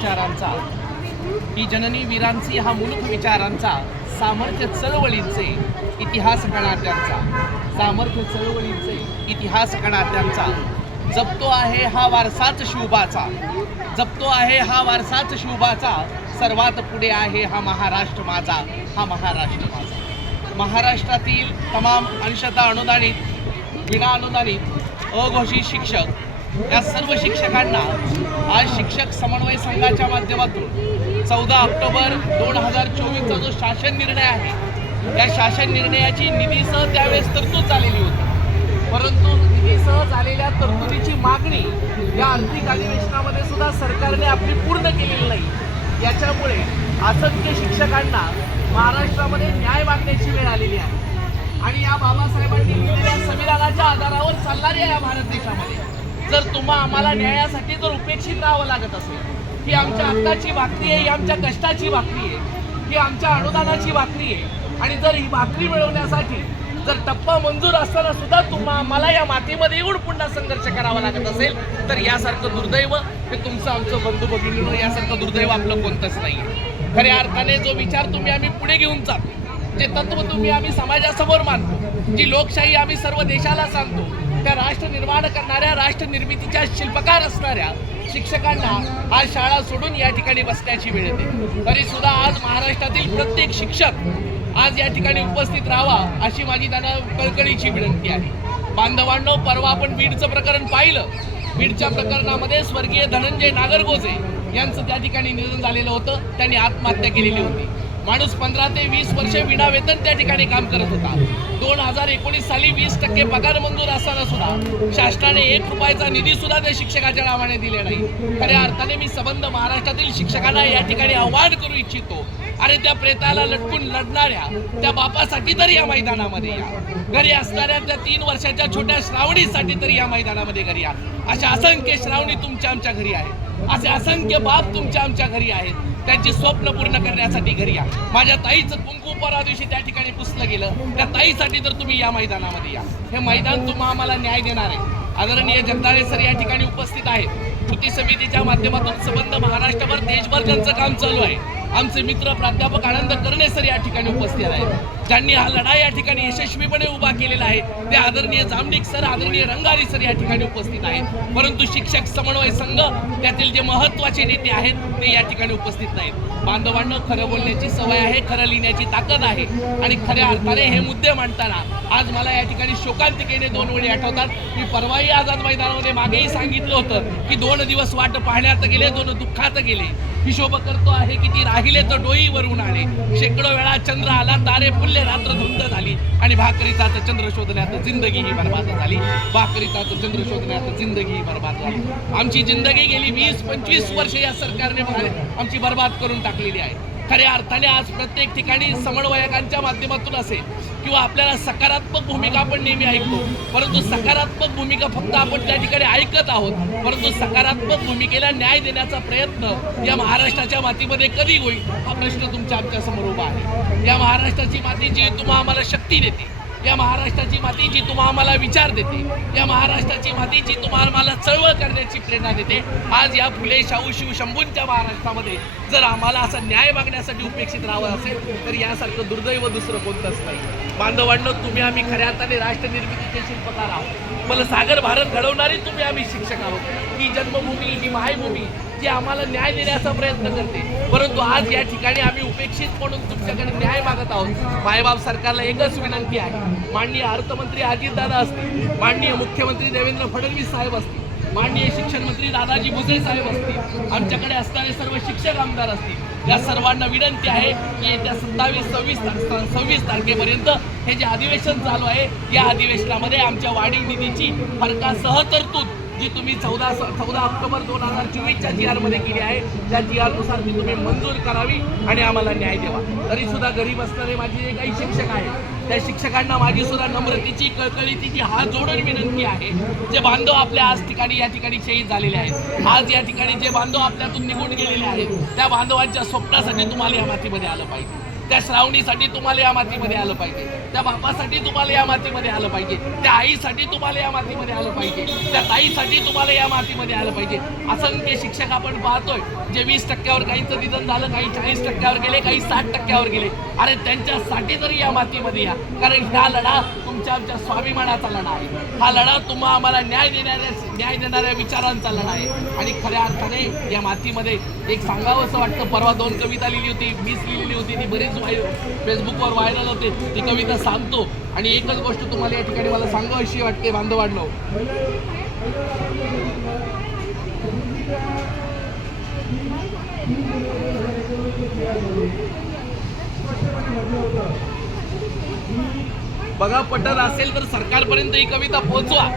विचारांचा. ही जननी वीरांची हा मुलुख विचारांचा सामर्थ्य चळवळींचे इतिहास गणात्यांचा सामर्थ्य चळवळींचे इतिहास गणात्यांचा जपतो आहे हा वारसाच शिवबाचा जपतो आहे हा वारसाच शिवबाचा सर्वात पुढे आहे हा महाराष्ट्र माझा. हा महाराष्ट्र माझा. महाराष्ट्रातील तमाम अंशता अनुदानित विना अनुदानित अघोषित शिक्षक या सर्व शिक्षकांना आज शिक्षक समन्वय संघाच्या माध्यमातून चौदा ऑक्टोबर दोन हजार चोवीसचा जो शासन निर्णय आहे या शासन निर्णयाची निधीसह त्यावेळेस तरतूद झालेली होती. परंतु निधीसह झालेल्या तरतुदीची मागणी या आर्थिक अधिवेशनामध्ये सुद्धा सरकारने आपली पूर्ण केलेली नाही. याच्यामुळे असंख्य शिक्षकांना महाराष्ट्रामध्ये न्याय मागण्याची वेळ आलेली आहे. आणि या बाबासाहेबांनी लिहिलेल्या संविधानाच्या आधारावर चालणाऱ्या या भारत देशामध्ये जर तुम्हा आम्हाला न्यायासाठी जर उपेक्षित राहावं लागत असेल ही आमच्या हक्काची भाकरी आहे ही आमच्या कष्टाची भाकरी आहे ही आमच्या अनुदानाची भाकरी आहे आणि जर ही भाकरी मिळवण्यासाठी जर टप्पा मंजूर असताना सुद्धा तुम्हा आम्हाला या मातीमध्ये येऊन पुन्हा संघर्ष करावा लागत असेल तर यासारखं दुर्दैव हे तुमचं आमचं बंधू भगिनीनं यासारखं दुर्दैव आपलं कोणतंच नाही खऱ्या अर्थाने जो विचार तुम्ही आम्ही पुढे घेऊन जातो जे तत्व तुम्ही आम्ही समाजासमोर मानतो जी लोकशाही आम्ही सर्व देशाला सांगतो त्या राष्ट्र निर्माण करणाऱ्या राष्ट्र निर्मितीच्या शिल्पकार असणाऱ्या शिक्षकांना आज शाळा सोडून या ठिकाणी बसण्याची वेळ येते. तरी सुद्धा आज महाराष्ट्रातील प्रत्येक शिक्षक आज या ठिकाणी उपस्थित राहावा अशी माझी त्यांना कळकळीची विनंती आहे. बांधवांनो परवा आपण बीडचं प्रकरण पाहिलं. बीडच्या प्रकरणामध्ये स्वर्गीय धनंजय नागरगोजे यांचं त्या ठिकाणी निधन झालेलं होतं. त्यांनी आत्महत्या केलेली होती. माणूस पंधरा ते वीस वर्ष विना वेतन त्या ठिकाणी काम करत होता. दोन हजार एकोणीस साली वीस टक्के पगार मंजूर असताना सुद्धा शासनाने एक रुपयाचा निधी सुद्धा त्या शिक्षकाच्या नावाने दिले नाही. खऱ्या अर्थाने मी संबंध महाराष्ट्रातील शिक्षकांना या ठिकाणी आव्हान करू इच्छितो. आणि त्या प्रेताला लटकून लढणाऱ्या त्या बापासाठी तरी या मैदानामध्ये या. घरी असणाऱ्या त्या तीन वर्षाच्या छोट्या श्रावणीसाठी तरी या मैदानामध्ये घरी या. अशा असंख्य श्रावणी तुमच्या आमच्या घरी आहेत. असे असंख्य बाप तुमच्या आमच्या घरी आहेत. त्यांची स्वप्न पूर्ण करण्यासाठी घरी या. माझ्या ताईचं कुंकू परा दिवशी त्या ठिकाणी पुसलं गेलं. त्या ताईसाठी तर तुम्ही या मैदानामध्ये या. हे मैदान तुम्हा आम्हाला न्याय देणार आहे. आदरणीय जगदाळे सर या ठिकाणी उपस्थित आहेत. कृती समितीच्या माध्यमातून संबंध महाराष्ट्रभर देशभर त्यांचं काम चालू आहे. आमचे मित्र प्राध्यापक आनंद करणे सर या ठिकाणी उपस्थित आहेत. ज्यांनी हा लढा या ठिकाणी यशस्वीपणे उभा केलेला आहे. ते आदरणीय जामडिक सर आदरणीय रंगारी सर या ठिकाणी उपस्थित आहेत. परंतु शिक्षक समन्वय संघ त्यातील जे महत्त्वाचे नेते आहेत ते या ठिकाणी उपस्थित नाहीत. बांधवांना खरं बोलण्याची सवय आहे खरं लिहिण्याची ताकद आहे आणि खऱ्या अर्थाने हे मुद्दे मांडताना आज मला या ठिकाणी शोकांतिकेने दोन वेळी आठवतात. मी परवाही आझाद मैदानामध्ये मागेही सांगितलं होतं की दोन दिवस वाट पाहण्यात गेले दोन दुःखात गेले. हिशोब करतो आहे की ती राहिले तर डोईवरून आले. शेकडो वेळा चंद्र आला तारे फुलले रात्र धुंद झाली आणि भाकरीचा चंद्र शोधण्यात जिंदगी ही बर्बाद झाली. भाकरीचा चंद्र शोधण्यात जिंदगी ही बर्बाद झाली. आमची जिंदगी गेली वीस पंचवीस वर्ष या सरकारने आमची बर्बाद करून टाकलेली आहे. खऱ्या अर्थाने आज प्रत्येक ठिकाणी समन्वयकांच्या माध्यमातून असेल किंवा आपल्याला सकारात्मक भूमिका आपण नेहमी ऐकतो. परंतु सकारात्मक भूमिका फक्त आपण त्या ठिकाणी ऐकत आहोत. परंतु सकारात्मक भूमिकेला न्याय देण्याचा प्रयत्न या महाराष्ट्राच्या मातीमध्ये कधी होईल? हा प्रश्न तुमच्या आमच्यासमोर उभा आहे. या महाराष्ट्राची माती जी तुम्हा आम्हाला शक्ती देते. या महाराष्ट्राची माती जी तुम्हा आम्हाला विचार देते. या महाराष्ट्राची माती जी तुम्हाला आम्हाला चळवळ करण्याची प्रेरणा देते. आज या फुले शाहू शिव शंभूंच्या महाराष्ट्रामध्ये जर आम्हाला असा न्याय मागण्यासाठी उपेक्षित राहावं असेल तर यासारखं दुर्दैव दुसरं कोणतंच नाही. बांधवांनो तुम्ही आम्ही खऱ्या अर्थाने राष्ट्रनिर्मितीचे शिल्पकार आहोत. मला सागर भारत घडवणारी तुम्ही आम्ही शिक्षक आहोत. ही जन्मभूमी ही मायभूमी जी आम्हाला न्याय देण्याचा प्रयत्न करते परंतु आज या ठिकाणी आम्ही उपेक्षित म्हणून तुमच्याकडे न्याय मागत आहोत. मायबाप सरकारला एकच विनंती आहे. माननीय अर्थमंत्री अजितदादा असतील माननीय मुख्यमंत्री देवेंद्र फडणवीस साहेब असतील माननीय शिक्षण मंत्री दादाजी भुसे साहेब असतील आमच्याकडे असणारे सर्व शिक्षक आमदार असतील या सर्वांना विनंती आहे की येत्या सत्तावीस सव्वीस सव्वीस तारखेपर्यंत हे जे अधिवेशन चालू आहे या अधिवेशनामध्ये आमच्या वाढीव निधीची फरकासह तरतूद जी तुम्ही चौदा चौदा ऑक्टोबर दोन हजार चोवीसच्या जी आरमध्ये केली आहे त्या जी आरनुसार ती तुम्ही मंजूर करावी आणि आम्हाला न्याय द्यावा. तरी सुद्धा असणारे माझे जे काही शिक्षक आहेत त्या शिक्षकांना माझी सुद्धा नम्रतेची कळकळीची हात जोडून विनंती आहे. जे बांधव आपल्या आज ठिकाणी या ठिकाणी शहीद झालेले आहेत आज या ठिकाणी जे बांधव आपल्यातून निघून गेलेले आहेत त्या बांधवांच्या स्वप्नासाठी तुम्हाला या मातीमध्ये आलं पाहिजे. त्या श्रावणीसाठी तुम्हाला या मातीमध्ये आलं पाहिजे. त्या बापासाठी तुम्हाला या मातीमध्ये आलं पाहिजे. त्या आईसाठी तुम्हाला या मातीमध्ये आलं पाहिजे. त्या ताईसाठी तुम्हाला या मातीमध्ये आलं पाहिजे. असंख्य शिक्षक आपण पाहतोय जे वीस टक्क्यावर काहीचं निधन झालं काही चाळीस टक्क्यावर गेले काही साठ टक्क्यावर गेले. अरे त्यांच्यासाठी तरी या मातीमध्ये या. कारण हा लढा तुमच्या आमच्या स्वाभिमानाचा लढा आहे. हा लढा तुम्हा आम्हाला न्याय देणाऱ्या न्याय देणाऱ्या विचारांचा लढा आहे. आणि खऱ्या अर्थाने या मातीमध्ये एक सांगावं असं वाटतं. परवा दोन कविता लिहिली होती मीच लिहिलेली होती ती बरीच वाय फेसबुकवर व्हायरल होते. ती कविता सांगतो. आणि एकच गोष्ट तुम्हाला या ठिकाणी मला सांगा अशी वाटते बांधवांनो बघा पटत असेल तर सरकारपर्यंत ही कविता पोहोचवा.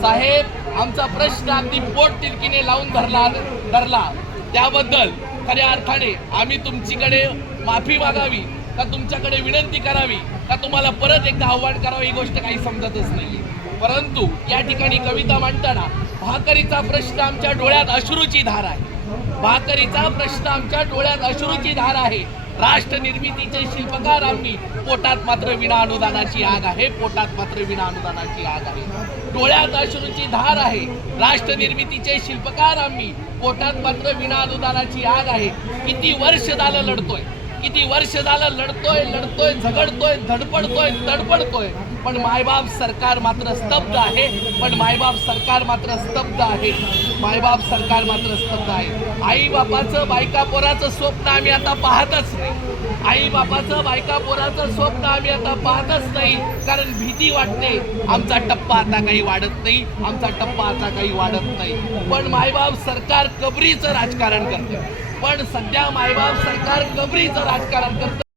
साहेब आमचा प्रश्न अगदी पोट तिरकीने लावून धरला धरला. त्याबद्दल खऱ्या अर्थाने आम्ही तुमच्याकडे माफी मागावी. का तुमच्याकडे विनंती करावी? का तुम्हाला परत एकदा आव्हान करावं? ही गोष्ट काही समजतच नाही परंतु या ठिकाणी कविता मांडताना भाकरीचा प्रश्न आमच्या डोळ्यात अश्रूची धार आहे. भाकरीचा प्रश्न आमच्या डोळ्यात अश्रूची धार आहे. राष्ट्र निर्मितीचे शिल्पकार आम्ही. पोटात मात्र विना अनुदानाची आग आहे. पोटात मात्र विना अनुदानाची आग आहे. डोळ्यात अश्रूची धार आहे. राष्ट्र निर्मितीचे शिल्पकार आम्ही. पोटात मात्र विना अनुदानाची आग आहे. किती वर्ष झालं लढतोय. किती वर्ष झालं लढतोय लढतोय झगडतोय धडपडतोय तडपडतोय. पण मायबाप सरकार मात्र स्तब्ध आहे. पण मायबाप सरकार मात्र स्तब्ध आहे. मायबाप सरकार मात्र स्तब्ध आहे. आई बापाचं बायका पोराचं स्वप्न आम्ही आता पाहतच नाही. आई बापाचं बायका पोराचं स्वप्न आम्ही आता पाहतच नाही. कारण भीती वाटते. आमचा टप्पा आता काही वाढत नाही. आमचा टप्पा आता काही वाढत नाही. पण मायबाप सरकार कबरीचं राजकारण करतं पण सध्या मायबाप सरकार गबरीचं राजकारण करतं